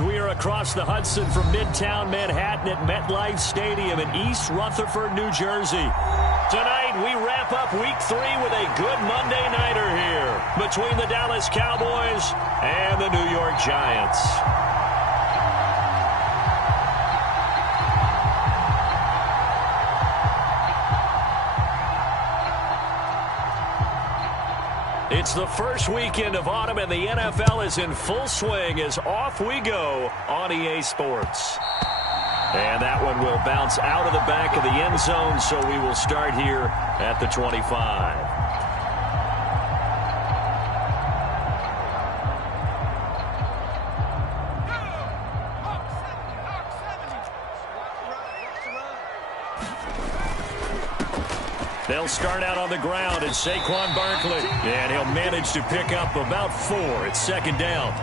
We are across the Hudson from Midtown Manhattan at MetLife Stadium in East Rutherford, New Jersey. Tonight, we wrap up Week 3 with a good Monday nighter here between the Dallas Cowboys and the New York Giants. It's the first weekend of autumn, and the NFL is in full swing as off we go on EA Sports. And that one will bounce out of the back of the end zone, so we will start here at the 25. They'll start out on the ground. It's Saquon Barkley, and he'll manage to pick up about 4. It's second down.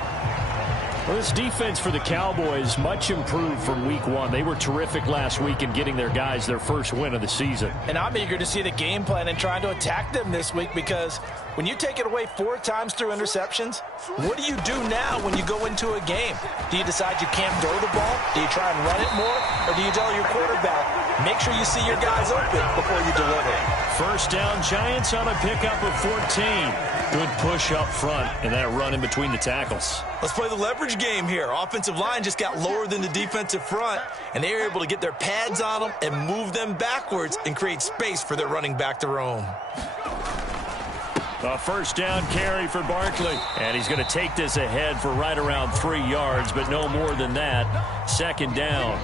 Well, this defense for the Cowboys much improved from Week 1. They were terrific last week in getting their guys their first win of the season. And I'm eager to see the game plan and trying to attack them this week, because when you take it away 4 times through interceptions, what do you do now when you go into a game? Do you decide you can't throw the ball? Do you try and run it more? Or do you tell your quarterback, make sure you see your guys open before you deliver? First down, Giants on a pickup of 14. Good push up front, and that run in between the tackles. Let's play the leverage game here. Offensive line just got lower than the defensive front, and they were able to get their pads on them and move them backwards and create space for their running back to roam. A first down carry for Barkley, and he's going to take this ahead for right around 3 yards, but no more than that. Second down.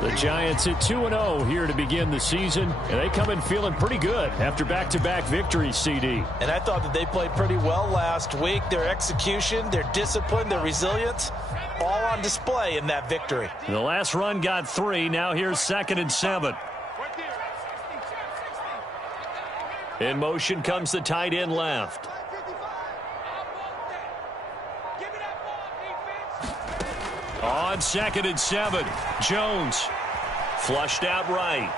The Giants at 2-0 here to begin the season, and they come in feeling pretty good after back-to-back victories, CD. And I thought that they played pretty well last week. Their execution, their discipline, their resilience, all on display in that victory. The last run got 3. Now here's 2nd and 7. In motion comes the tight end left. On 2nd and 7, Jones flushed out right.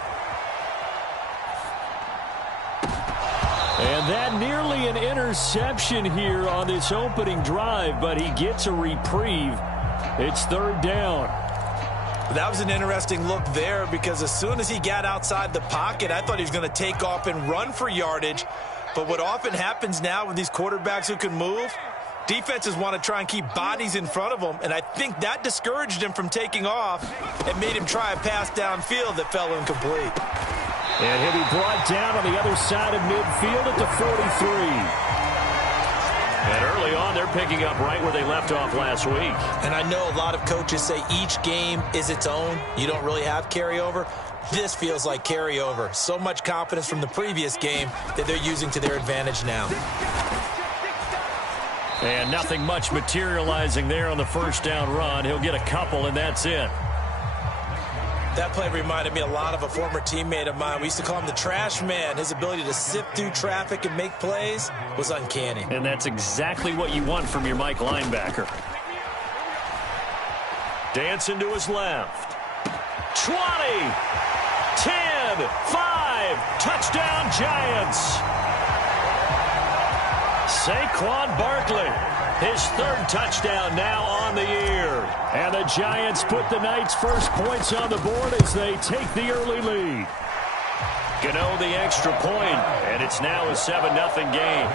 And that nearly an interception here on this opening drive, but he gets a reprieve. It's 3rd down. That was an interesting look there, because as soon as he got outside the pocket, I thought he was going to take off and run for yardage. But what often happens now with these quarterbacks who can move, defenses want to try and keep bodies in front of them, and I think that discouraged him from taking off and made him try a pass downfield that fell incomplete. And he'll be brought down on the other side of midfield at the 43. And early on, they're picking up right where they left off last week. And I know a lot of coaches say each game is its own. You don't really have carryover. This feels like carryover. So much confidence from the previous game that they're using to their advantage now. And nothing much materializing there on the first down run. He'll get a couple, and that's it. That play reminded me a lot of a former teammate of mine. We used to call him the trash man. His ability to sift through traffic and make plays was uncanny. And that's exactly what you want from your Mike linebacker. Dancing to his left. 20, 10, 5, touchdown Giants. Saquon Barkley, his 3rd touchdown now on the year. And the Giants put the night's first points on the board as they take the early lead. Gano the extra point, and it's now a 7-0 game.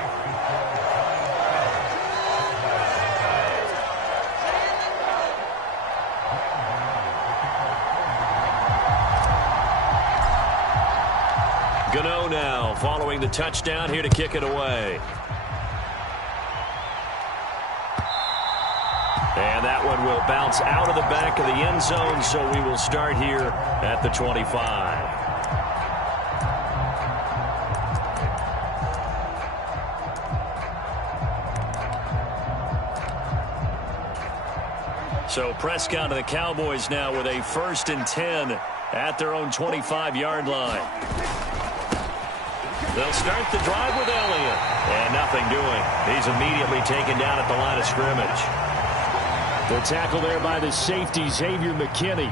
Gano now following the touchdown here to kick it away. And that one will bounce out of the back of the end zone, so we will start here at the 25. So Prescott and the Cowboys now with a 1st and 10 at their own 25-yard line. They'll start the drive with Elliott. And nothing doing. He's immediately taken down at the line of scrimmage. The tackle there by the safety, Xavier McKinney.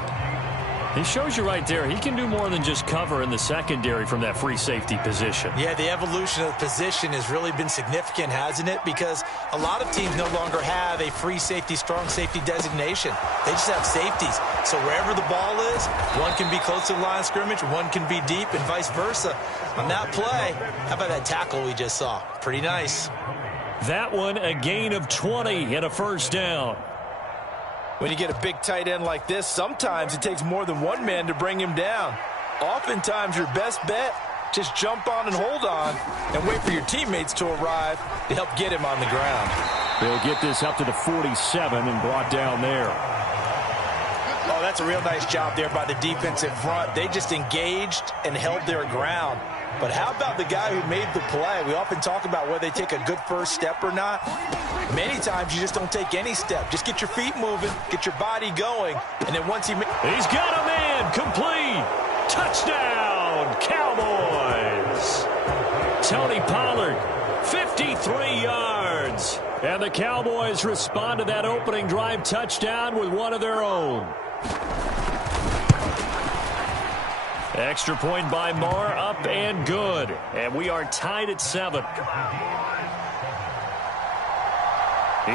He shows you right there, he can do more than just cover in the secondary from that free safety position. Yeah, the evolution of the position has really been significant, hasn't it? Because a lot of teams no longer have a free safety, strong safety designation. They just have safeties. So wherever the ball is, one can be close to the line of scrimmage, one can be deep, and vice versa. On that play, how about that tackle we just saw? Pretty nice. That one, a gain of 20 and a first down. When you get a big tight end like this, sometimes it takes more than one man to bring him down. Oftentimes, your best bet, just jump on and hold on and wait for your teammates to arrive to help get him on the ground. They'll get this up to the 47 and brought down there. Oh, that's a real nice job there by the defensive front. They just engaged and held their ground. But how about the guy who made the play? We often talk about whether they take a good first step or not. Many times you just don't take any step. Just get your feet moving, get your body going, and then once he's got a man, complete, touchdown, Cowboys. Tony Pollard, 53 yards. And the Cowboys respond to that opening drive touchdown with one of their own. Extra point by Marr, up and good. And we are tied at 7.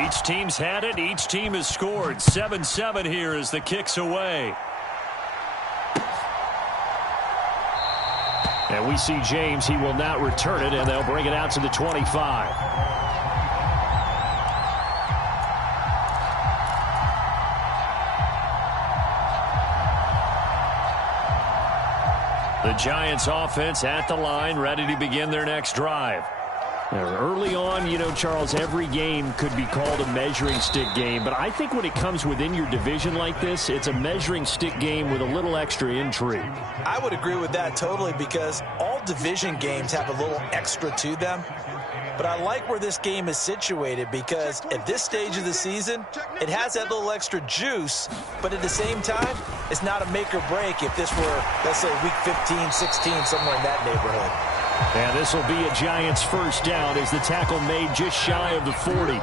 Each team's had it. Each team has scored. 7-7 here as the kick's away. And we see James. He will not return it, and they'll bring it out to the 25. The Giants offense at the line, ready to begin their next drive. Now, early on, you know, Charles, every game could be called a measuring stick game, but I think when it comes within your division like this, it's a measuring stick game with a little extra intrigue. I would agree with that totally, because all division games have a little extra to them. But I like where this game is situated, because at this stage of the season, it has that little extra juice, but at the same time, it's not a make or break if this were, let's say, week 15, 16, somewhere in that neighborhood. And this will be a Giants first down as the tackle made just shy of the 40.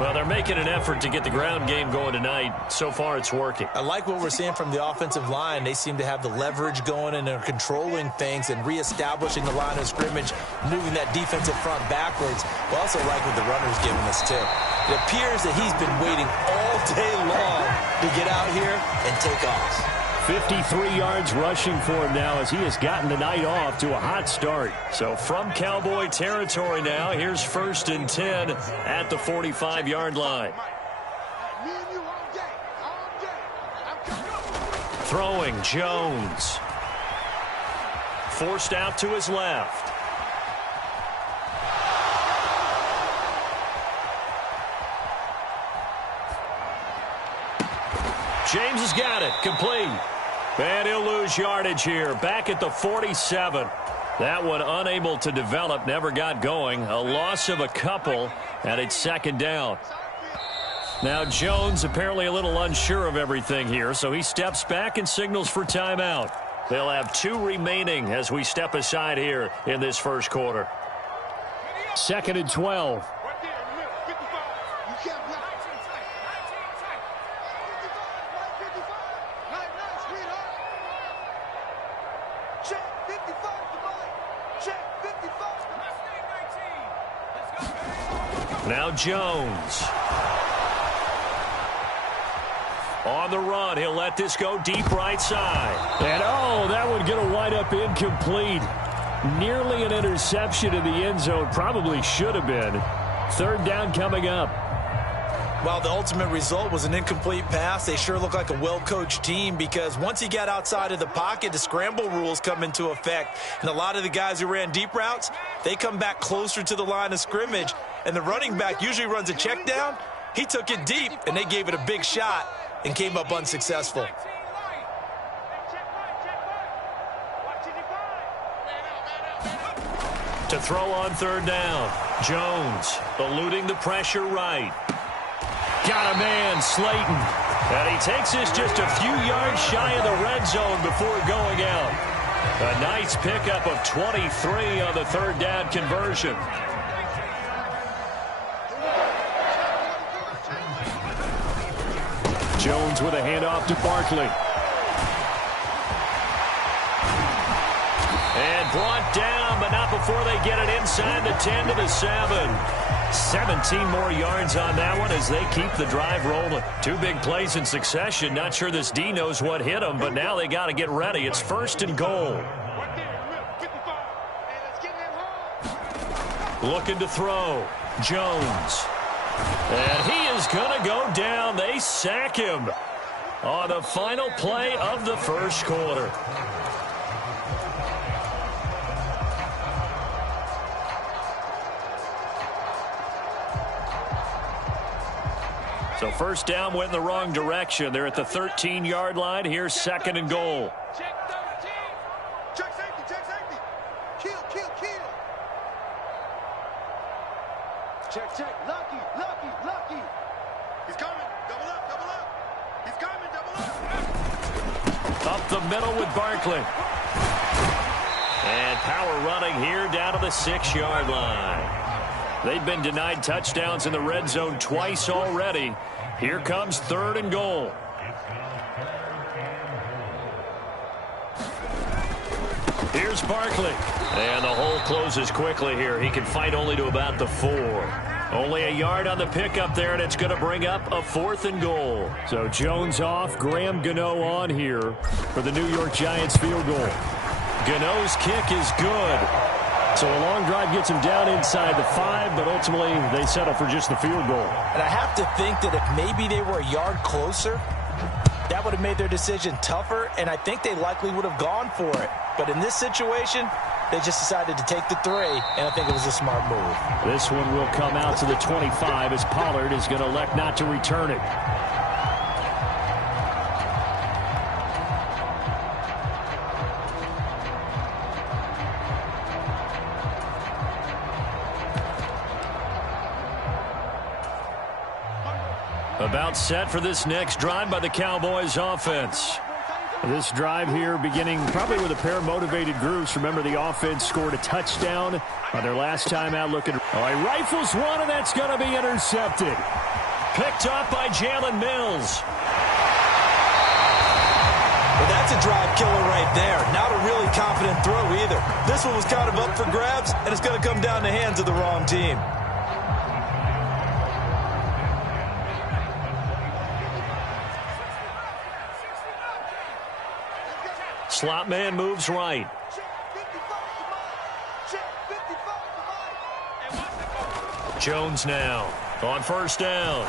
Well, they're making an effort to get the ground game going tonight. So far, it's working. I like what we're seeing from the offensive line. They seem to have the leverage going, and they're controlling things and reestablishing the line of scrimmage, moving that defensive front backwards. We also like what the runner's giving us, too. It appears that he's been waiting all day long to get out here and take off. 53 yards rushing for him now as he has gotten the night off to a hot start. So from Cowboy territory now, here's 1st and 10 at the 45-yard line. Throwing, Jones. Forced out to his left. James has got it. Complete. And he'll lose yardage here. Back at the 47. That one unable to develop. Never got going. A loss of a couple. And it's 2nd down. Now Jones apparently a little unsure of everything here. So he steps back and signals for timeout. They'll have 2 remaining as we step aside here in this first quarter. 2nd and 12. Now Jones. On the run, he'll let this go deep right side. And oh, that one going to wind up incomplete. Nearly an interception in the end zone. Probably should have been. 3rd down coming up. While the ultimate result was an incomplete pass, they sure look like a well-coached team, because once he got outside of the pocket, the scramble rules come into effect. And a lot of the guys who ran deep routes, they come back closer to the line of scrimmage. And the running back usually runs a check down. He took it deep, and they gave it a big shot and came up unsuccessful. To throw on 3rd down. Jones eluding the pressure right. Got a man, Slayton. And he takes this just a few yards shy of the red zone before going out. A nice pickup of 23 on the 3rd down conversion. Jones with a handoff to Barkley. And brought down, but not before they get it inside the 10 to the 7. 17 more yards on that one as they keep the drive rolling. Two big plays in succession. Not sure this D knows what hit them, but now they got to get ready. It's 1st and goal. Looking to throw. Jones. And he is going to go down. They sack him on the final play of the first quarter. So first down went in the wrong direction. They're at the 13-yard line. Here's 2nd and goal. Check 13. Check safety. Check safety. Kill, kill, kill. Check, check. Lucky, lucky, lucky. He's coming. Double up, double up. He's coming, double up. Up the middle with Barkley. And power running here down to the 6-yard line. They've been denied touchdowns in the red zone twice already. Here comes 3rd and goal. Here's Barkley. And the hole closes quickly here. He can fight only to about the 4. Only a yard on the pickup there, and it's going to bring up a 4th and goal. So Jones off, Graham Gano on here for the New York Giants field goal. Gano's kick is good. So a long drive gets him down inside the 5, but ultimately they settle for just the field goal. And I have to think that if maybe they were a yard closer, that would have made their decision tougher, and I think they likely would have gone for it. But in this situation, they just decided to take the 3, and I think it was a smart move. This one will come out to the 25 as Pollard is going to elect not to return it. About set for this next drive by the Cowboys offense. This drive here beginning probably with a pair of motivated groups. Remember, the offense scored a touchdown on their last time out looking. All right, rifles one, and that's going to be intercepted. Picked up by Jalen Mills. Well, that's a drive killer right there. Not a really confident throw either. This one was kind of up for grabs, and it's going to come down the hands of the wrong team. Slot man moves right. Jones now on 1st down.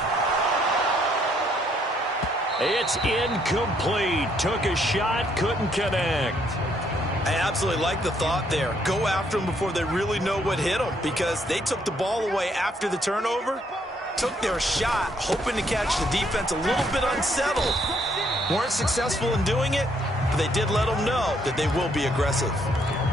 It's incomplete. Took a shot, couldn't connect. I absolutely like the thought there. Go after them before they really know what hit them, because they took the ball away after the turnover, took their shot, hoping to catch the defense a little bit unsettled. Weren't successful in doing it, but they did let them know that they will be aggressive.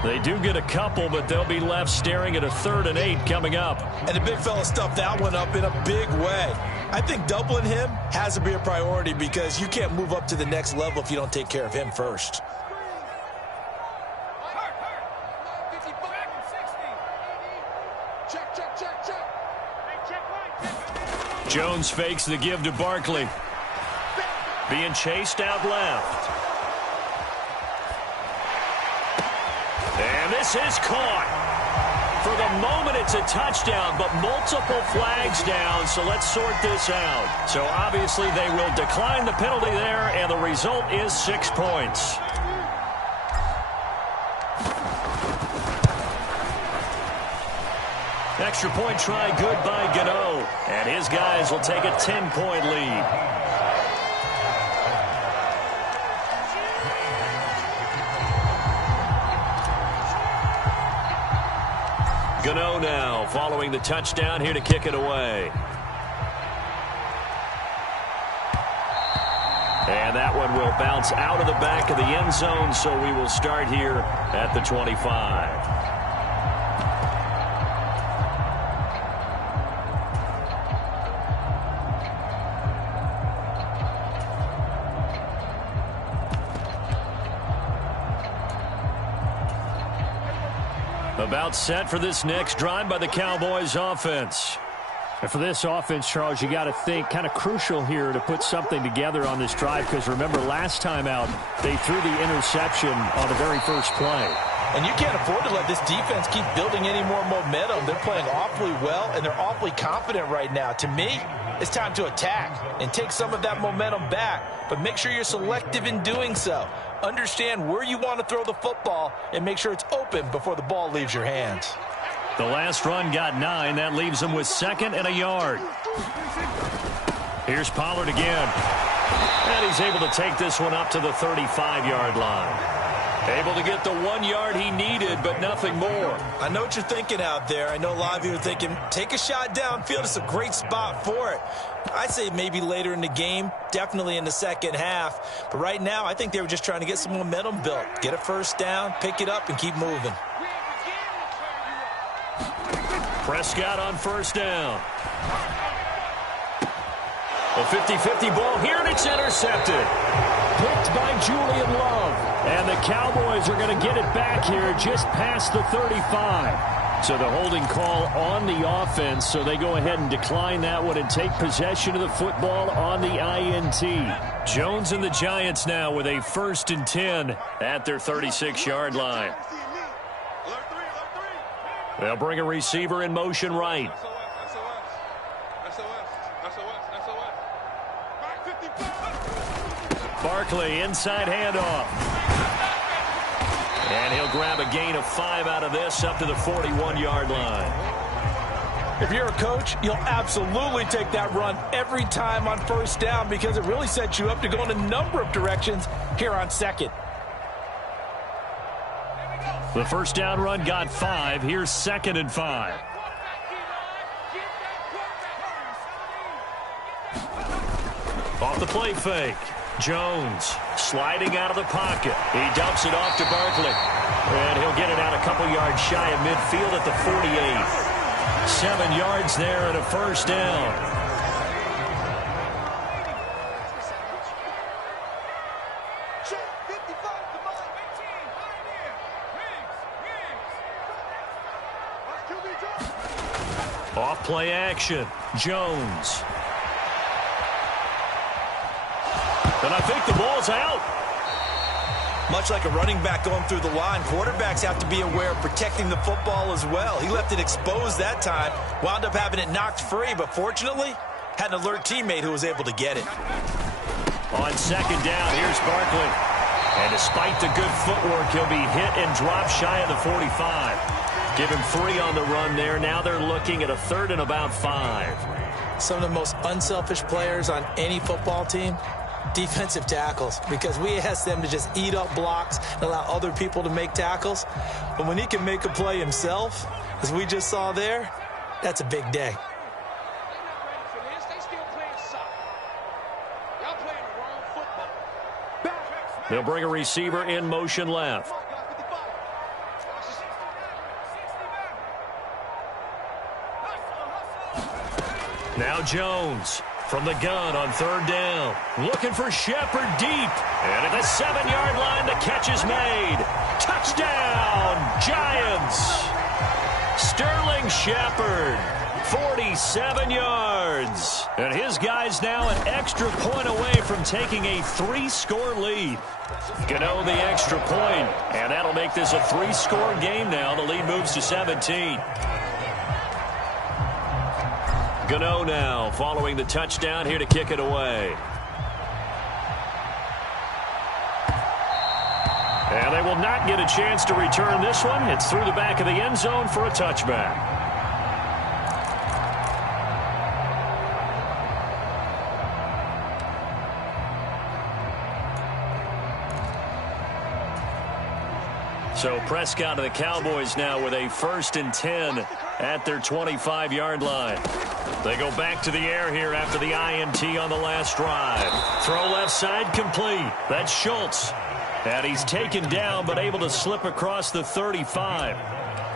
They do get a couple, but they'll be left staring at a 3rd and 8 coming up. And the big fella stuffed that one up in a big way. I think doubling him has to be a priority, because you can't move up to the next level if you don't take care of him first. Jones fakes the give to Barkley. Being chased out left. And this is caught. For the moment, it's a touchdown, but multiple flags down, so let's sort this out. So obviously they will decline the penalty there, and the result is 6 points. Extra point try good by Gano, and his guys will take a 10-point lead. Gano now following the touchdown here to kick it away. And that one will bounce out of the back of the end zone, so we will start here at the 25. About set for this next drive by the Cowboys offense. And for this offense, Charles, you got to think kind of crucial here to put something together on this drive, because remember last time out they threw the interception on the very first play. And you can't afford to let this defense keep building any more momentum. They're playing awfully well, and they're awfully confident right now. To me, it's time to attack and take some of that momentum back, but make sure you're selective in doing so. Understand where you want to throw the football and make sure it's open before the ball leaves your hands. The last run got 9. That leaves them with 2nd and a yard. Here's Pollard again. And he's able to take this one up to the 35-yard line. Able to get the 1 yard he needed, but nothing more. I know what you're thinking out there. I know a lot of you are thinking, take a shot downfield. It's a great spot for it. I'd say maybe later in the game, definitely in the second half. But right now, I think they were just trying to get some momentum built. Get a first down, pick it up, and keep moving. Prescott on first down. A 50-50 ball here, and it's intercepted. Picked by Julian Love. And the Cowboys are going to get it back here just past the 35. So the holding call on the offense, so they go ahead and decline that one and take possession of the football on the INT. Jones and the Giants now with a 1st and 10 at their 36-yard line. They'll bring a receiver in motion right. Barkley, inside handoff. And he'll grab a gain of 5 out of this up to the 41-yard line. If you're a coach, you'll absolutely take that run every time on first down because it really sets you up to go in a number of directions here on 2nd. The first down run got 5. Here's 2nd and 5. Off the play fake. Jones sliding out of the pocket. He dumps it off to Barkley. And he'll get it out a couple yards shy of midfield at the 48. 7 yards there and a first down. Off play action. Jones. And I think the ball's out. Much like a running back going through the line, quarterbacks have to be aware of protecting the football as well. He left it exposed that time, wound up having it knocked free, but fortunately, had an alert teammate who was able to get it. On 2nd down, here's Barkley. And despite the good footwork, he'll be hit and dropped shy of the 45. Give him 3 on the run there. Now they're looking at a 3rd and about 5. Some of the most unselfish players on any football team, defensive tackles, because we ask them to just eat up blocks and allow other people to make tackles. But when he can make a play himself, as we just saw there, that's a big day. They'll bring a receiver in motion left. Now Jones from the gun on 3rd down. Looking for Shepard deep. And at the 7-yard line, the catch is made. Touchdown, Giants. Sterling Shepard, 47 yards. And his guy's now an extra point away from taking a 3-score lead. Gano the extra point, and that'll make this a 3-score game now. The lead moves to 17. Gano now following the touchdown here to kick it away. And they will not get a chance to return this one. It's through the back of the end zone for a touchback. So Prescott of the Cowboys now with a 1st and 10 at their 25-yard line. They go back to the air here after the INT on the last drive. Throw left side complete. That's Schultz. And he's taken down but able to slip across the 35.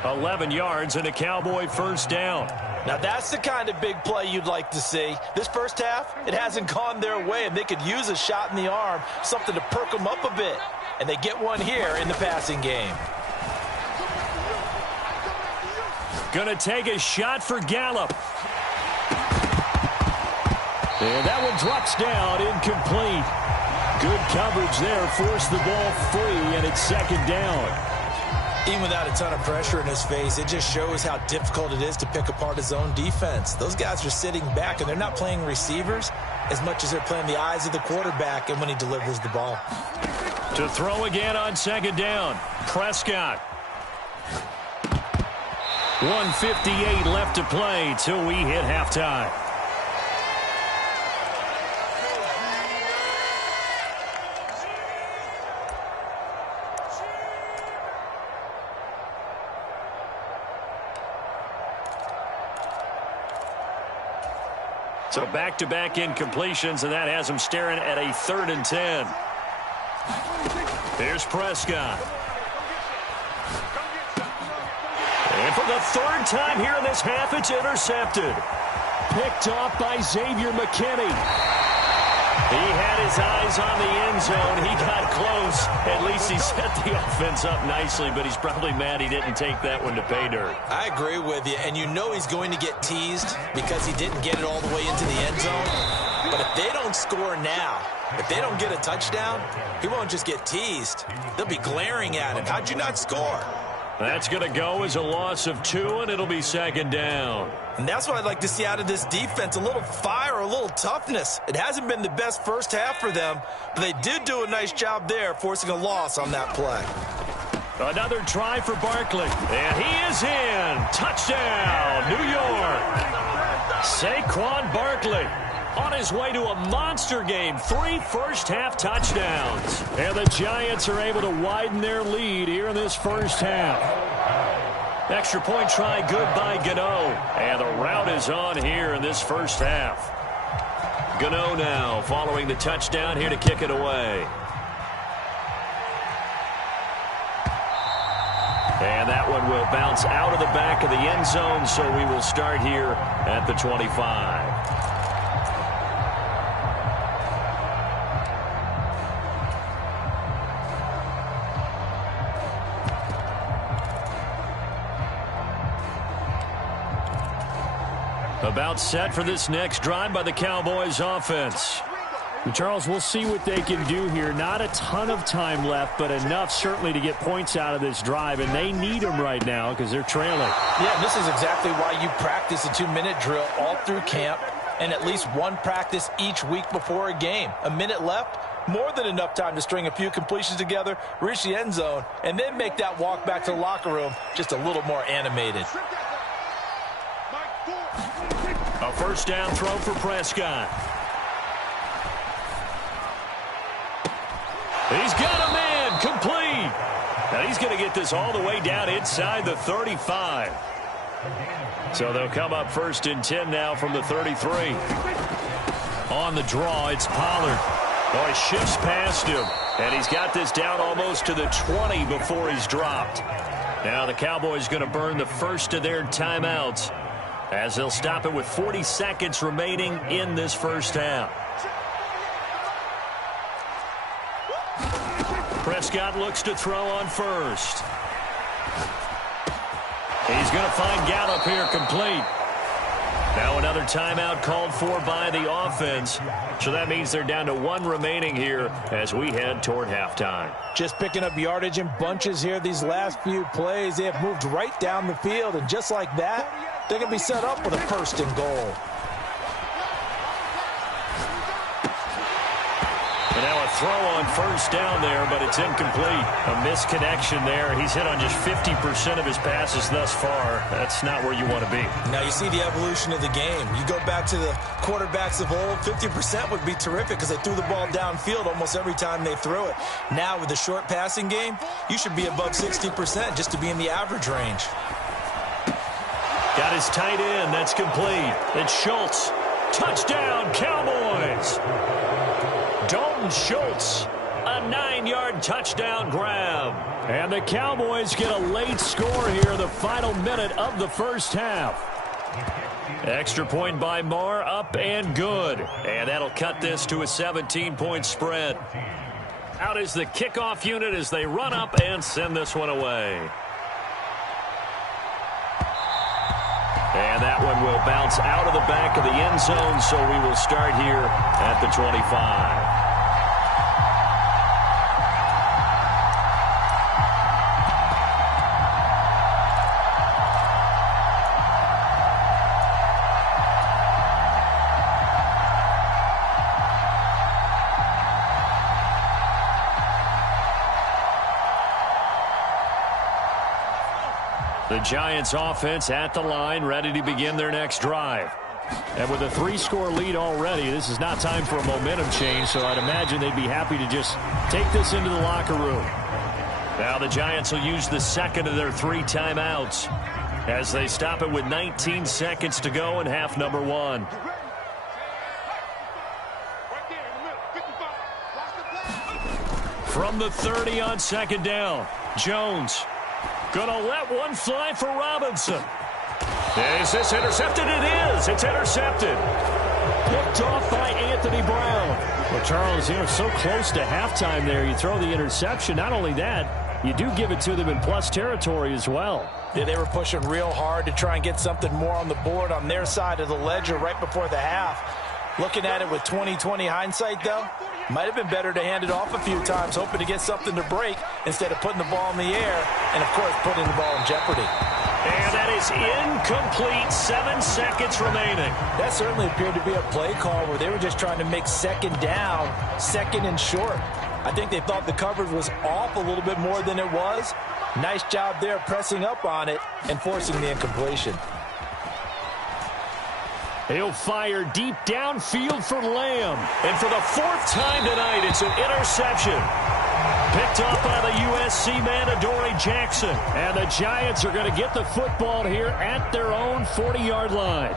11 yards and a Cowboy first down. Now that's the kind of big play you'd like to see. This first half, it hasn't gone their way, and they could use a shot in the arm, something to perk them up a bit. And they get one here in the passing game. Gonna take a shot for Gallup. And that one drops down, incomplete. Good coverage there, forced the ball free, and it's 2nd down. Even without a ton of pressure in his face, it just shows how difficult it is to pick apart his own defense. Those guys are sitting back, and they're not playing receivers as much as they're playing the eyes of the quarterback and when he delivers the ball. To throw again on second down, Prescott. 1:58 left to play till we hit halftime. So back-to-back incompletions, and that has him staring at a 3rd and 10. Here's Prescott. And for the 3rd time here in this half, it's intercepted. Picked off by Xavier McKinney. He had his eyes on the end zone. He got close. At least he set the offense up nicely, but he's probably mad he didn't take that one to pay dirt. I agree with you, and you know he's going to get teased because he didn't get it all the way into the end zone. But if they don't score now, if they don't get a touchdown, he won't just get teased. They'll be glaring at him. How'd you not score? That's going to go as a loss of 2, and it'll be 2nd down. And that's what I'd like to see out of this defense, a little fire, a little toughness. It hasn't been the best first half for them, but they did do a nice job there, forcing a loss on that play. Another try for Barkley, and he is in. Touchdown, New York. Saquon Barkley on his way to a monster game. 3 first-half touchdowns. And the Giants are able to widen their lead here in this first half. Extra point try good by Gano. And the route is on here in this first half. Gano now following the touchdown here to kick it away. And that one will bounce out of the back of the end zone, so we will start here at the 25. About set for this next drive by the Cowboys offense. Charles, we'll see what they can do here. Not a ton of time left, but enough certainly to get points out of this drive, and they need them right now because they're trailing. Yeah, this is exactly why you practice a 2-minute drill all through camp and at least one practice each week before a game. A minute left, more than enough time to string a few completions together, reach the end zone, and then make that walk back to the locker room just a little more animated. A first down throw for Prescott. He's got a man complete. Now he's going to get this all the way down inside the 35. So they'll come up 1st and 10 now from the 33. On the draw, it's Pollard. Oh, he shifts past him. And he's got this down almost to the 20 before he's dropped. Now the Cowboys going to burn the first of their timeouts as they'll stop it with 40 seconds remaining in this first half. Prescott looks to throw on first. He's going to find Gallup here complete. Now another timeout called for by the offense. So that means they're down to 1 remaining here as we head toward halftime. Just picking up yardage in bunches here these last few plays. They have moved right down the field, and just like that, they're going to be set up with a 1st and goal. And now a throw on first down there, but it's incomplete. A misconnection there. He's hit on just 50% of his passes thus far. That's not where you want to be. Now you see the evolution of the game. You go back to the quarterbacks of old, 50% would be terrific because they threw the ball downfield almost every time they threw it. Now with the short passing game, you should be above 60% just to be in the average range. Got his tight end. That's complete. It's Schultz. Touchdown, Cowboys. Dalton Schultz, a 9-yard touchdown grab. And the Cowboys get a late score here in the final minute of the first half. Extra point by Marr, up and good. And that'll cut this to a 17-point spread. Out is the kickoff unit as they run up and send this one away. And that one will bounce out of the back of the end zone, so we will start here at the 25. The Giants offense at the line, ready to begin their next drive. And with a 3-score lead already, this is not time for a momentum change, so I'd imagine they'd be happy to just take this into the locker room. Now the Giants will use the second of their 3 timeouts as they stop it with 19 seconds to go in half number 1. From the 30 on second down, Jones gonna let one fly for Robinson. Is this intercepted? It is. It's intercepted. Picked off by Anthony Brown. Well, Charles, so close to halftime there. You throw the interception. Not only that, you do give it to them in plus territory as well. Yeah, they were pushing real hard to try and get something more on the board on their side of the ledger right before the half. Looking at it with 20/20 hindsight, though, might have been better to hand it off a few times, hoping to get something to break instead of putting the ball in the air and, of course, putting the ball in jeopardy. And that is incomplete. 7 seconds remaining. That certainly appeared to be a play call where they were just trying to make second down, second and short. I think they thought the coverage was off a little bit more than it was. Nice job there pressing up on it and forcing the incompletion. He'll fire deep downfield for Lamb. And for the 4th time tonight, it's an interception. Picked up by the USC man, Adoree Jackson. And the Giants are going to get the football here at their own 40-yard line.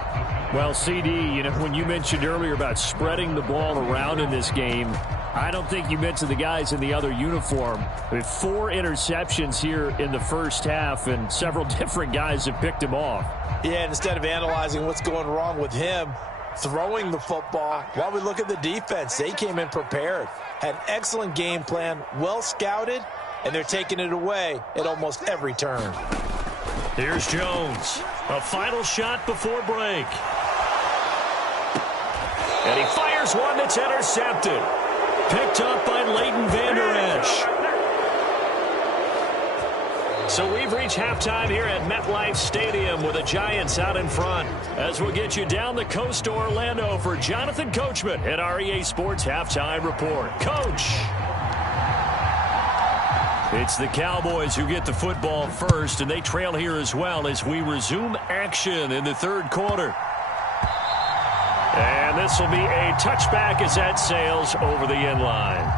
Well, CD, when you mentioned earlier about spreading the ball around in this game, I don't think you mentioned the guys in the other uniform. With 4 interceptions here in the first half, and several different guys have picked him off. Yeah, and instead of analyzing what's going wrong with him throwing the football, while we look at the defense, they came in prepared. Had an excellent game plan, well scouted, and they're taking it away at almost every turn. Here's Jones. A final shot before break. And he fires one that's intercepted. Picked up by Leighton Vander Esch. So we've reached halftime here at MetLife Stadium with the Giants out in front. As we'll get you down the coast to Orlando for Jonathan Coachman at our EA Sports Halftime Report. Coach! It's the Cowboys who get the football first, and they trail here as well as we resume action in the 3rd quarter. And this will be a touchback as that sails over the end line.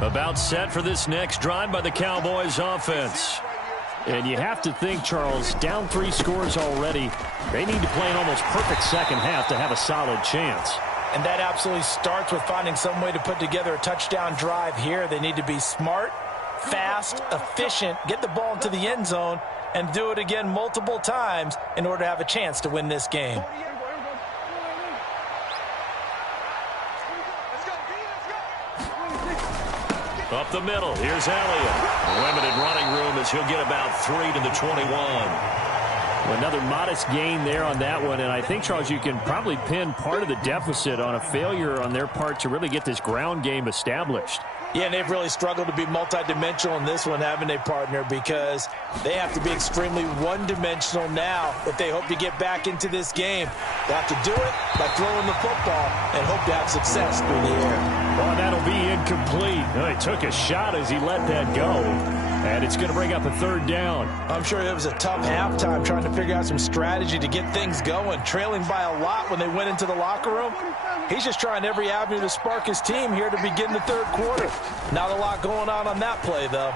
About set for this next drive by the Cowboys offense. And you have to think, Charles, down 3 scores already. They need to play an almost perfect second half to have a solid chance. And that absolutely starts with finding some way to put together a touchdown drive here. They need to be smart, fast, efficient, get the ball into the end zone, and do it again multiple times in order to have a chance to win this game. Up the middle, here's Elliott. Limited running room as he'll get about 3 to the 21. Another modest gain there on that one, and I think, Charles, you can probably pin part of the deficit on a failure on their part to really get this ground game established. Yeah, and they've really struggled to be multidimensional in this one, haven't they, partner? Because they have to be extremely one-dimensional now if they hope to get back into this game. They have to do it by throwing the football and hope to have success through the air. Well, that'll be incomplete. He took a shot as he let that go, and it's going to bring up a 3rd down. I'm sure it was a tough halftime trying to figure out some strategy to get things going, trailing by a lot when they went into the locker room. He's just trying every avenue to spark his team here to begin the 3rd quarter. Not a lot going on that play, though.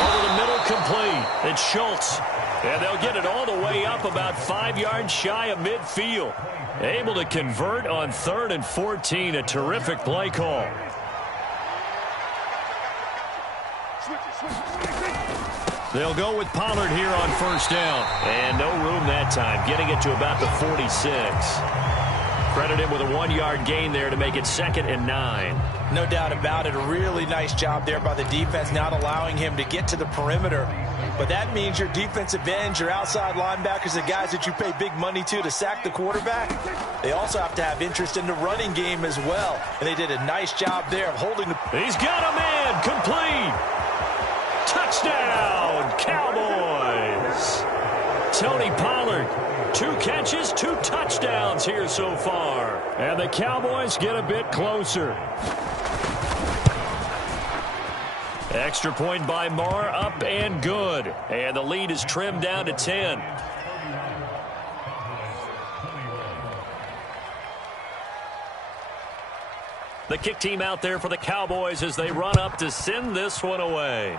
Over the middle, complete. It's Schultz. And they'll get it all the way up about 5 yards shy of midfield. Able to convert on 3rd and 14. A terrific play call. They'll go with Pollard here on 1st down. And no room that time, getting it to about the 46. Credit him with a 1-yard gain there to make it 2nd and 9. No doubt about it. A really nice job there by the defense, not allowing him to get to the perimeter. But that means your defensive ends, your outside linebackers, the guys that you pay big money to sack the quarterback, they also have to have interest in the running game as well. And they did a nice job there of holding the... He's got a man. Complete. Touchdown, Cowboys. Tony Pollard. 2 catches, 2 touchdowns here so far. And the Cowboys get a bit closer. Extra point by Marr, up and good. And the lead is trimmed down to 10. The kick team out there for the Cowboys as they run up to send this one away.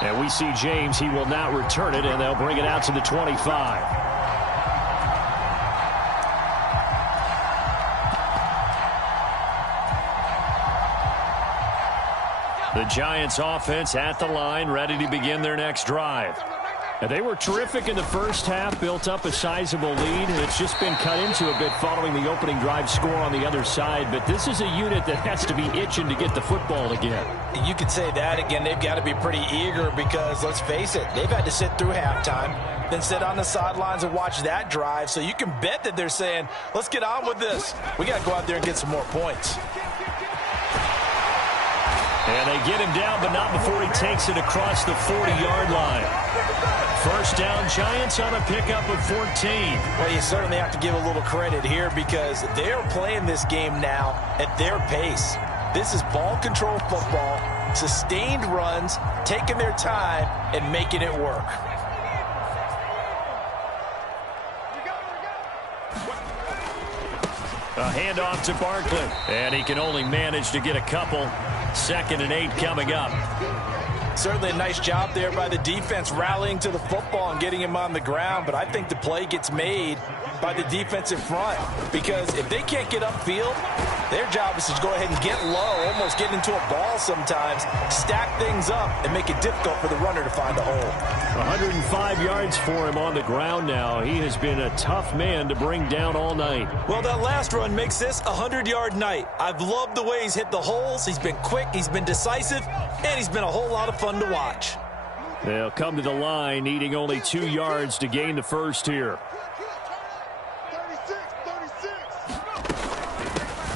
And we see James. He will not return it, and they'll bring it out to the 25. The Giants offense at the line, ready to begin their next drive. And they were terrific in the first half, built up a sizable lead, and it's just been cut into a bit following the opening drive score on the other side. But this is a unit that has to be itching to get the football again. You could say that again. They've got to be pretty eager because, let's face it, they've had to sit through halftime, then sit on the sidelines and watch that drive. So you can bet that they're saying, let's get on with this. We got to go out there and get some more points. And they get him down, but not before he takes it across the 40-yard line. First down, Giants on a pickup of 14. Well, you certainly have to give a little credit here because they're playing this game now at their pace. This is ball control football, sustained runs, taking their time, and making it work. A handoff to Barkley, and he can only manage to get a couple. 2nd and 8 coming up. Certainly a nice job there by the defense rallying to the football and getting him on the ground, but I think the play gets made by the defensive front because if they can't get upfield, their job is to go ahead and get low, almost get into a ball sometimes, stack things up, and make it difficult for the runner to find a hole. 105 yards for him on the ground now. He has been a tough man to bring down all night. Well, that last run makes this a 100-yard night. I've loved the way he's hit the holes. He's been quick, he's been decisive, and he's been a whole lot of fun to watch. They'll come to the line, needing only 2 yards to gain the first here.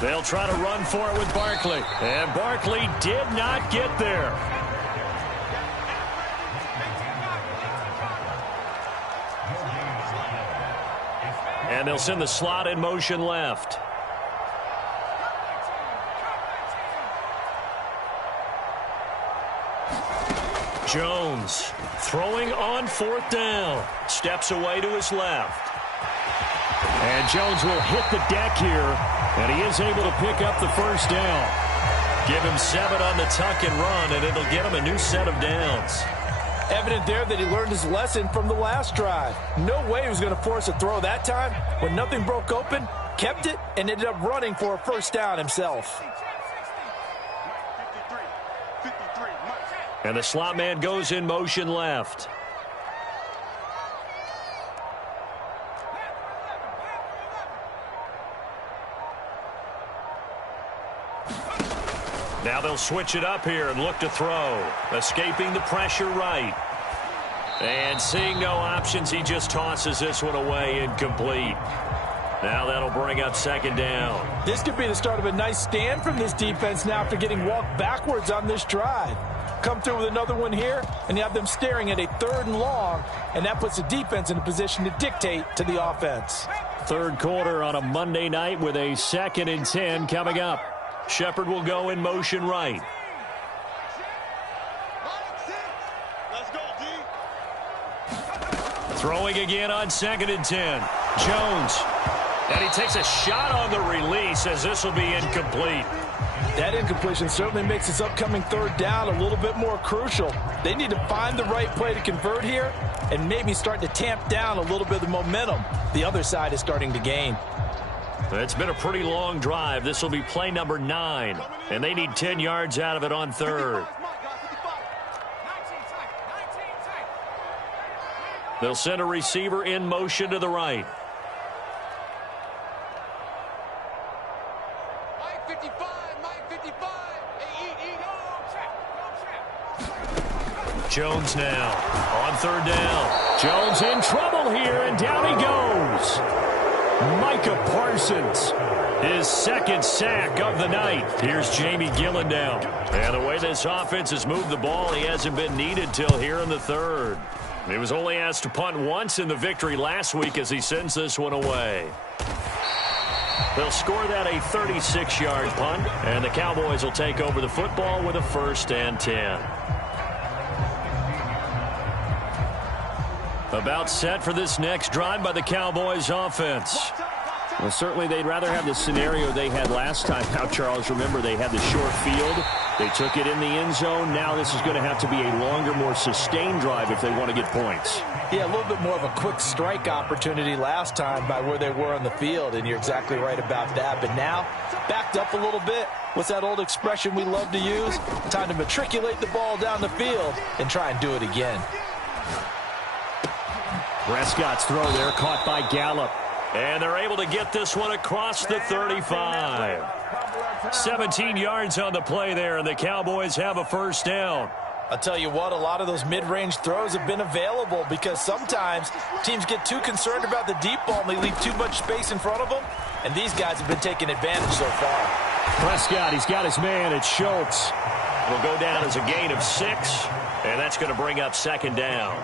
They'll try to run for it with Barkley. And Barkley did not get there. And they'll send the slot in motion left. Jones throwing on 4th down. Steps away to his left. And Jones will hit the deck here, and he is able to pick up the first down. Give him 7 on the tuck and run, and it'll get him a new set of downs. Evident there that he learned his lesson from the last drive. No way he was going to force a throw that time. When nothing broke open, kept it, and ended up running for a first down himself. And the slot man goes in motion left. Now they'll switch it up here and look to throw. Escaping the pressure right. And seeing no options, he just tosses this one away incomplete. Now that'll bring up 2nd down. This could be the start of a nice stand from this defense now after getting walked backwards on this drive. Come through with another one here, and you have them staring at a 3rd and long, and that puts the defense in a position to dictate to the offense. 3rd quarter on a Monday night with a 2nd and 10 coming up. Shepard will go in motion right. Throwing again on 2nd and 10. Jones. And he takes a shot on the release as this will be incomplete. That incompletion certainly makes this upcoming 3rd down a little bit more crucial. They need to find the right play to convert here and maybe start to tamp down a little bit of the momentum the other side is starting to gain. It's been a pretty long drive. This will be play number 9, and they need 10 yards out of it on 3rd. They'll send a receiver in motion to the right. Jones now on 3rd down. Jones in trouble here, and down he goes. Micah Parsons. His second sack of the night. Here's Jamie Gillen down. And the way this offense has moved the ball, he hasn't been needed till here in the third. He was only asked to punt once in the victory last week as he sends this one away. They'll score that a 36-yard punt, and the Cowboys will take over the football with a 1st and 10. About set for this next drive by the Cowboys offense. Well, certainly they'd rather have the scenario they had last time out, Charles. Remember, they had the short field. They took it in the end zone. Now this is going to have to be a longer, more sustained drive if they want to get points. Yeah, a little bit more of a quick strike opportunity last time by where they were on the field, and you're exactly right about that. But now, backed up a little bit. What's that old expression we love to use? Time to matriculate the ball down the field and try and do it again. Prescott's throw there caught by Gallup. And they're able to get this one across the 35. 17 yards on the play there, and the Cowboys have a 1st down. I'll tell you what, a lot of those mid-range throws have been available because sometimes teams get too concerned about the deep ball and they leave too much space in front of them, and these guys have been taking advantage so far. Prescott, he's got his man. It's Schultz. It'll go down as a gain of 6, and that's going to bring up 2nd down.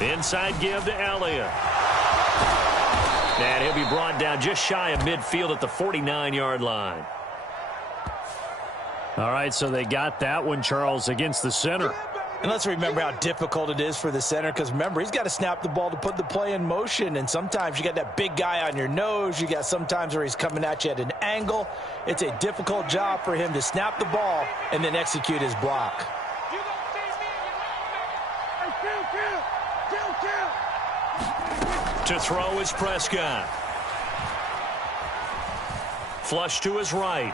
Inside give to Elliott. And he'll be brought down just shy of midfield at the 49-yard line. All right, so they got that one, Charles, against the center. And let's remember how difficult it is for the center, because remember, he's got to snap the ball to put the play in motion, and sometimes you got that big guy on your nose. You got sometimes where he's coming at you at an angle. It's a difficult job for him to snap the ball and then execute his block. To throw is Prescott. Flush to his right.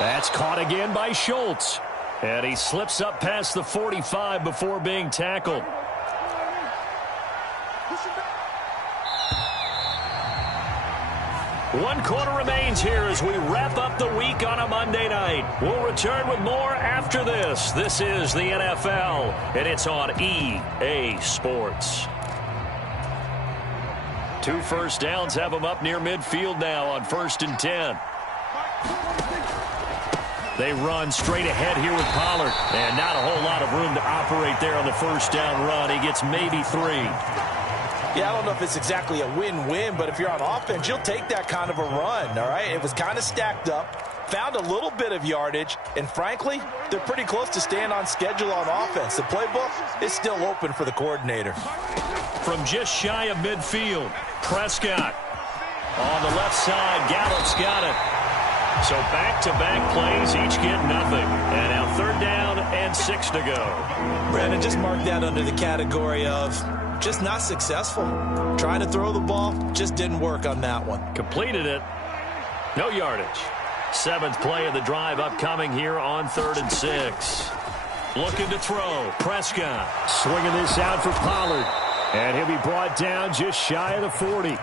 That's caught again by Schultz. And he slips up past the 45 before being tackled. One quarter remains here as we wrap up the week on a Monday night. We'll return with more after this. This is the NFL, and it's on EA Sports. 2 1st downs have them up near midfield now on 1st and 10. They run straight ahead here with Pollard, and not a whole lot of room to operate there on the 1st down run. He gets maybe 3. Yeah, I don't know if it's exactly a win-win, but if you're on offense, you'll take that kind of a run, all right? It was kind of stacked up, found a little bit of yardage, and frankly, they're pretty close to staying on schedule on offense. The playbook is still open for the coordinator. From just shy of midfield, Prescott on the left side. Gallup's got it. So back-to-back plays, each get nothing. And now 3rd down and 6 to go. Brandon, just mark that under the category of just not successful. Trying to throw the ball, just didn't work on that one. Completed it. No yardage. 7th play of the drive upcoming here on 3rd and 6. Looking to throw. Prescott. Swinging this out for Pollard. And he'll be brought down just shy of the 40.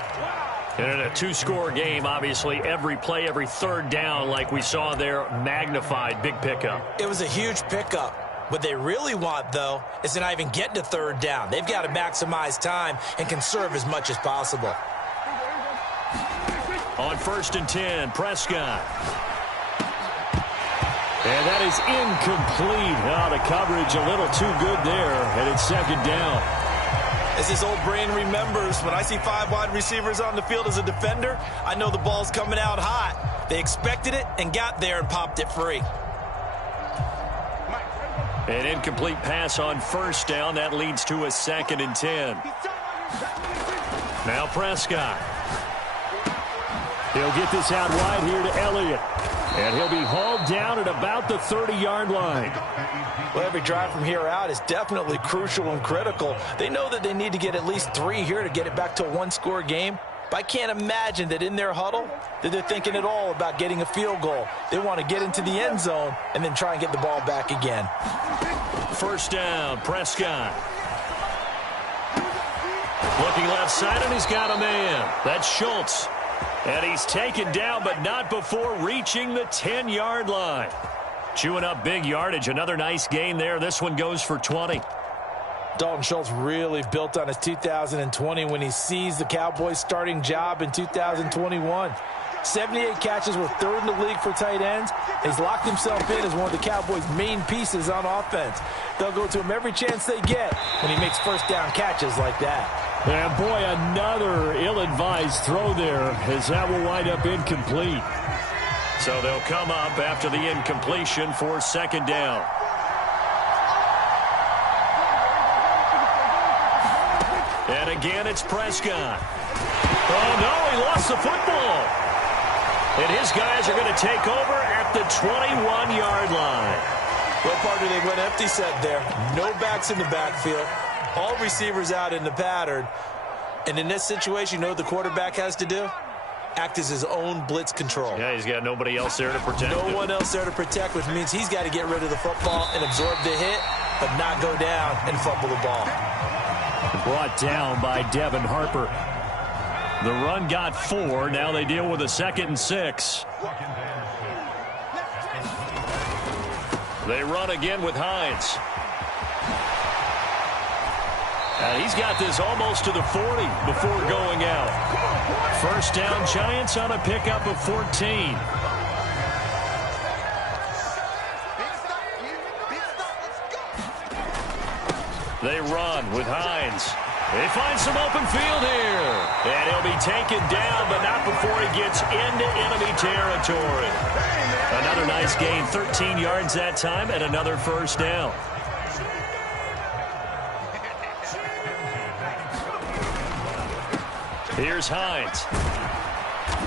And in a 2-score game, obviously, every play, every 3rd down, like we saw there, magnified. Big pickup. It was a huge pickup. What they really want, though, is to not even get to 3rd down. They've got to maximize time and conserve as much as possible. On 1st and 10, Prescott. And that is incomplete. Oh, the coverage a little too good there, and it's 2nd down. As his old brain remembers, when I see 5 wide receivers on the field as a defender, I know the ball's coming out hot. They expected it and got there and popped it free. An incomplete pass on 1st down. That leads to a 2nd and 10. Now Prescott. He'll get this out wide here to Elliott. And he'll be hauled down at about the 30-yard line. Well, every drive from here out is definitely crucial and critical. They know that they need to get at least 3 here to get it back to a 1-score game. But I can't imagine that in their huddle that they're thinking at all about getting a field goal. They want to get into the end zone and then try and get the ball back again. 1st down, Prescott. Looking left side, and he's got a man. That's Schultz. And he's taken down, but not before reaching the 10-yard line. Chewing up big yardage. Another nice gain there. This one goes for 20. Dalton Schultz really built on his 2020 when he seized the Cowboys' starting job in 2021. 78 catches, were third in the league for tight ends. He's locked himself in as one of the Cowboys' main pieces on offense. They'll go to him every chance they get when he makes first down catches like that. And boy, another ill-advised throw there, as that will wind up incomplete. So they'll come up after the incompletion for second down. And again, it's Prescott. Oh, no, he lost the football. And his guys are going to take over at the 21-yard line. What partner they went empty set there. No backs in the backfield. All receivers out in the pattern. And in this situation, you know what the quarterback has to do? Act as his own blitz control. Yeah, he's got nobody else there to protect him. No one else there to protect, which means he's got to get rid of the football and absorb the hit, but not go down and fumble the ball. Brought down by Devin Harper. The run got 4. Now they deal with a 2nd and 6. They run again with Hines. And he's got this almost to the 40 before going out. First down, Giants on a pickup of 14. They run with Hines. They find some open field here. And he'll be taken down, but not before he gets into enemy territory. Another nice gain, 13 yards that time, and another first down. Here's Hines.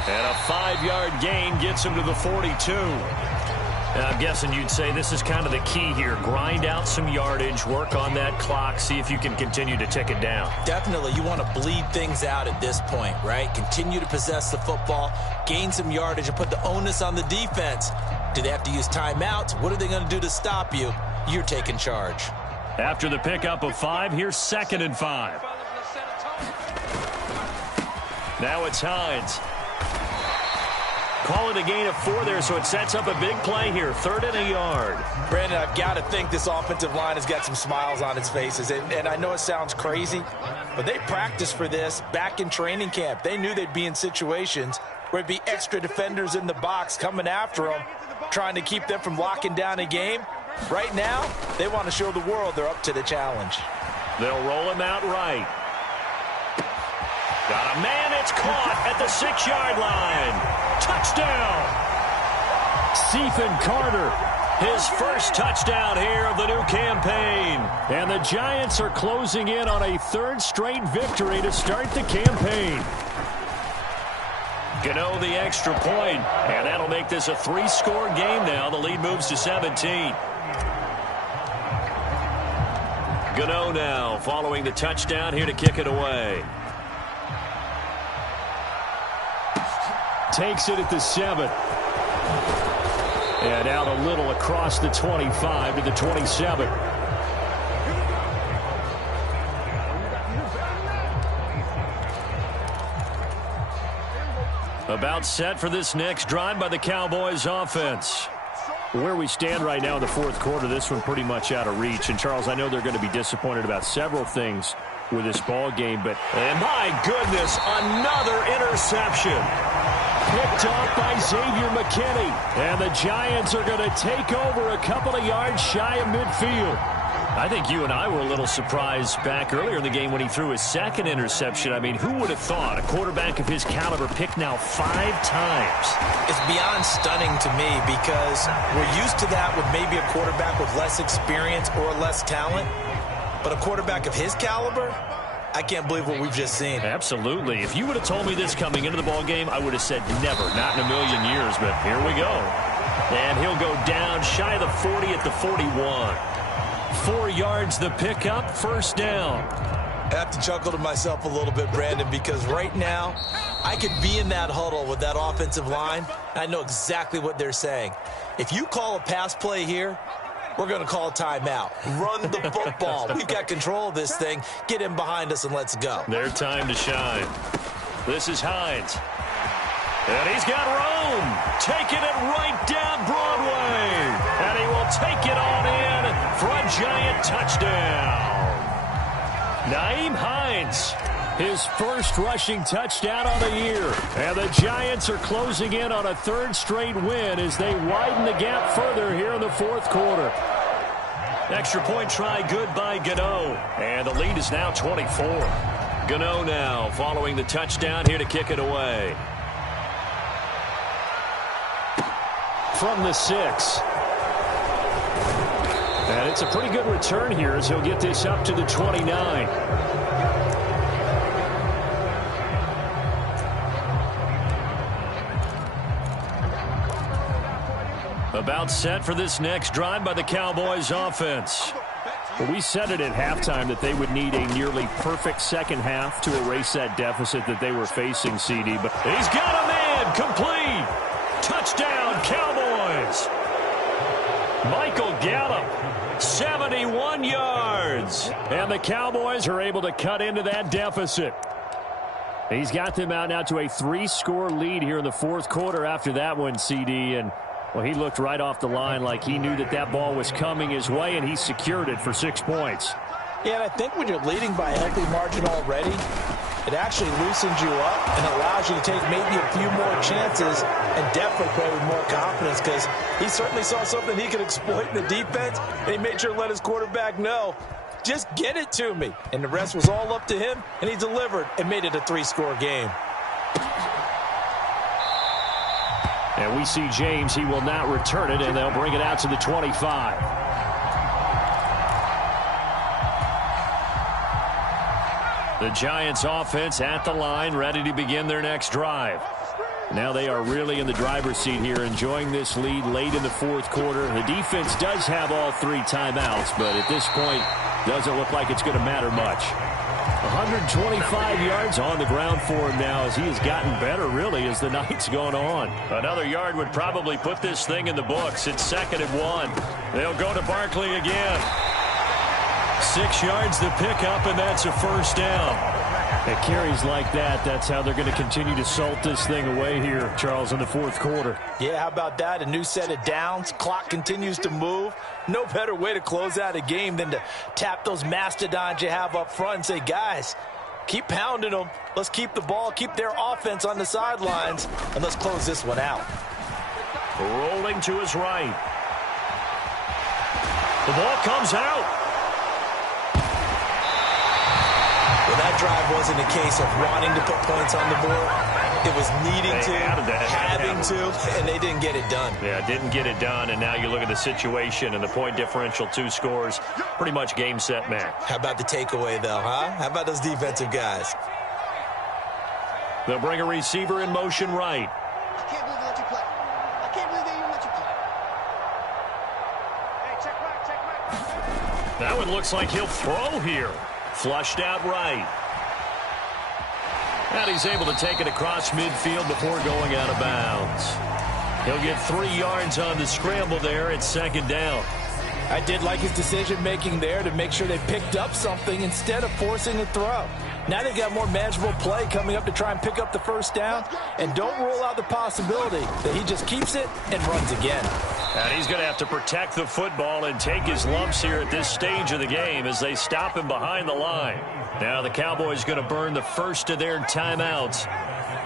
And a 5-yard gain gets him to the 42. And I'm guessing you'd say this is kind of the key here. Grind out some yardage, work on that clock, see if you can continue to tick it down. Definitely. You want to bleed things out at this point, right? Continue to possess the football, gain some yardage, and put the onus on the defense. Do they have to use timeouts? What are they going to do to stop you? You're taking charge. After the pickup of 5, here's 2nd and 5. Now it's Hines. Call it a gain of 4 there, so it sets up a big play here. 3rd and a yard. Brandon, I've got to think this offensive line has got some smiles on its faces. And I know it sounds crazy, but they practiced for this back in training camp. They knew they'd be in situations where it'd be extra defenders in the box coming after them, trying to keep them from locking down a game. Right now, they want to show the world they're up to the challenge. They'll roll him out right. Got a man, it's caught at the 6-yard line. Touchdown! Stephen Carter. His first touchdown here of the new campaign. And the Giants are closing in on a 3rd straight victory to start the campaign. Gano the extra point, and that'll make this a 3-score game now. The lead moves to 17. Gano now following the touchdown here to kick it away. Takes it at the 7. And out a little across the 25 to the 27. About set for this next drive by the Cowboys offense. Where we stand right now in the 4th quarter, this one pretty much out of reach. And, Charles, I know they're going to be disappointed about several things with this ball game, but... And my goodness, another interception. Picked off by Xavier McKinney. And the Giants are going to take over a couple of yards shy of midfield. I think you and I were a little surprised back earlier in the game when he threw his 2nd interception. I mean, who would have thought a quarterback of his caliber picked now 5 times? It's beyond stunning to me because we're used to that with maybe a quarterback with less experience or less talent. But a quarterback of his caliber, I can't believe what we've just seen. Absolutely. If you would have told me this coming into the ball game, I would have said never, not in a million years. But here we go. And he'll go down shy of the 40 at the 41. 4 yards the pickup, first down. I have to chuckle to myself a little bit, Brandon, because right now I could be in that huddle with that offensive line. I know exactly what they're saying. If you call a pass play here, we're going to call a timeout. Run the football. We've got control of this thing. Get in behind us and let's go. Their time to shine. This is Hines. And he's got room. Taking it right down Broadway. And he He'll take it on in for a Giant touchdown. Nyheim Hines, his first rushing touchdown on the year. And the Giants are closing in on a third straight win as they widen the gap further here in the fourth quarter. Extra point try good by Gano. And the lead is now 24. Gano now following the touchdown here to kick it away. From the 6. And it's a pretty good return here as he'll get this up to the 29. About set for this next drive by the Cowboys offense. Well, we said it at halftime that they would need a nearly perfect second half to erase that deficit that they were facing, CD. But he's got a man complete. Touchdown, Cowboys. Michael Gallup, 71 yards. And the Cowboys are able to cut into that deficit. He's got them out now to a 3-score lead here in the fourth quarter after that one, CD. And well, he looked right off the line like he knew that that ball was coming his way, and he secured it for 6 points. Yeah, and I think when you're leading by a healthy margin already, it actually loosens you up and allows you to take maybe a few more chances and definitely play with more confidence because he certainly saw something he could exploit in the defense, and he made sure to let his quarterback know, just get it to me. And the rest was all up to him, and he delivered and made it a 3-score game. And we see James. He will not return it, and they'll bring it out to the 25. The Giants offense at the line, ready to begin their next drive. Now they are really in the driver's seat here, enjoying this lead late in the fourth quarter. The defense does have all 3 timeouts, but at this point, doesn't look like it's going to matter much. 125 yards on the ground for him now as he has gotten better, really, as the night's gone on. Another yard would probably put this thing in the books. It's 2nd and 1. They'll go to Barkley again. 6 yards to pick up, and that's a first down. At carries like that, that's how they're going to continue to salt this thing away here, Charles, in the fourth quarter. Yeah, how about that? A new set of downs. Clock continues to move. No better way to close out a game than to tap those mastodons you have up front and say, guys, keep pounding them. Let's keep the ball, keep their offense on the sidelines, and let's close this one out. Rolling to his right. The ball comes out. Well, that drive wasn't a case of wanting to put points on the board. It was needing to, having to, and they didn't get it done. Yeah, didn't get it done, and now you look at the situation and the point differential, 2 scores, pretty much game, set, match. How about the takeaway, though, huh? How about those defensive guys? They'll bring a receiver in motion right. I can't believe they let you play. I can't believe they even let you play. Hey, check back. That one looks like he'll throw here. Flushed out right. And he's able to take it across midfield before going out of bounds. He'll get 3 yards on the scramble there at 2nd down. I did like his decision-making there to make sure they picked up something instead of forcing a throw. Now they've got more manageable play coming up to try and pick up the first down. And don't rule out the possibility that he just keeps it and runs again. And he's going to have to protect the football and take his lumps here at this stage of the game as they stop him behind the line. Now the Cowboys going to burn the first of their timeouts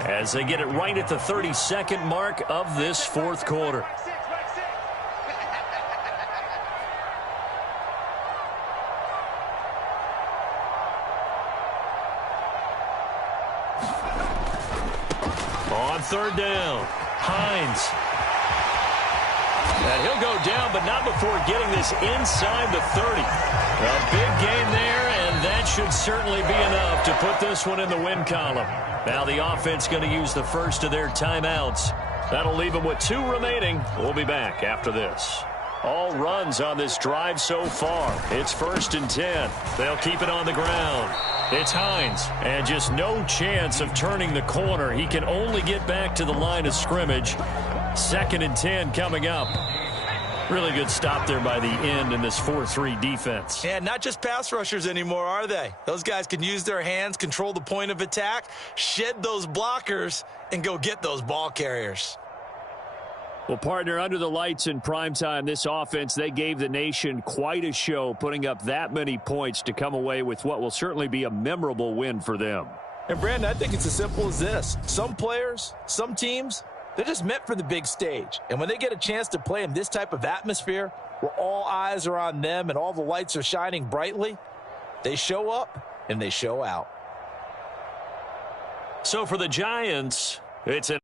as they get it right at the 32nd mark of this fourth quarter. On 3rd down, Hines. And he'll go down, but not before getting this inside the 30. A big game there, and that should certainly be enough to put this one in the win column. Now the offense going to use the first of their timeouts. That'll leave them with 2 remaining. We'll be back after this. All runs on this drive so far. It's 1st and 10. They'll keep it on the ground. It's Hines, and just no chance of turning the corner. He can only get back to the line of scrimmage. 2nd and 10 coming up. Really good stop there by the end in this 4-3 defense. And not just pass rushers anymore, are they? Those guys can use their hands, control the point of attack, shed those blockers, and go get those ball carriers. Well, partner, under the lights in primetime, this offense, they gave the nation quite a show, putting up that many points to come away with what will certainly be a memorable win for them. And, Brandon, I think it's as simple as this. Some players, some teams, they're just meant for the big stage. And when they get a chance to play in this type of atmosphere where all eyes are on them and all the lights are shining brightly, they show up and they show out. So for the Giants, it's an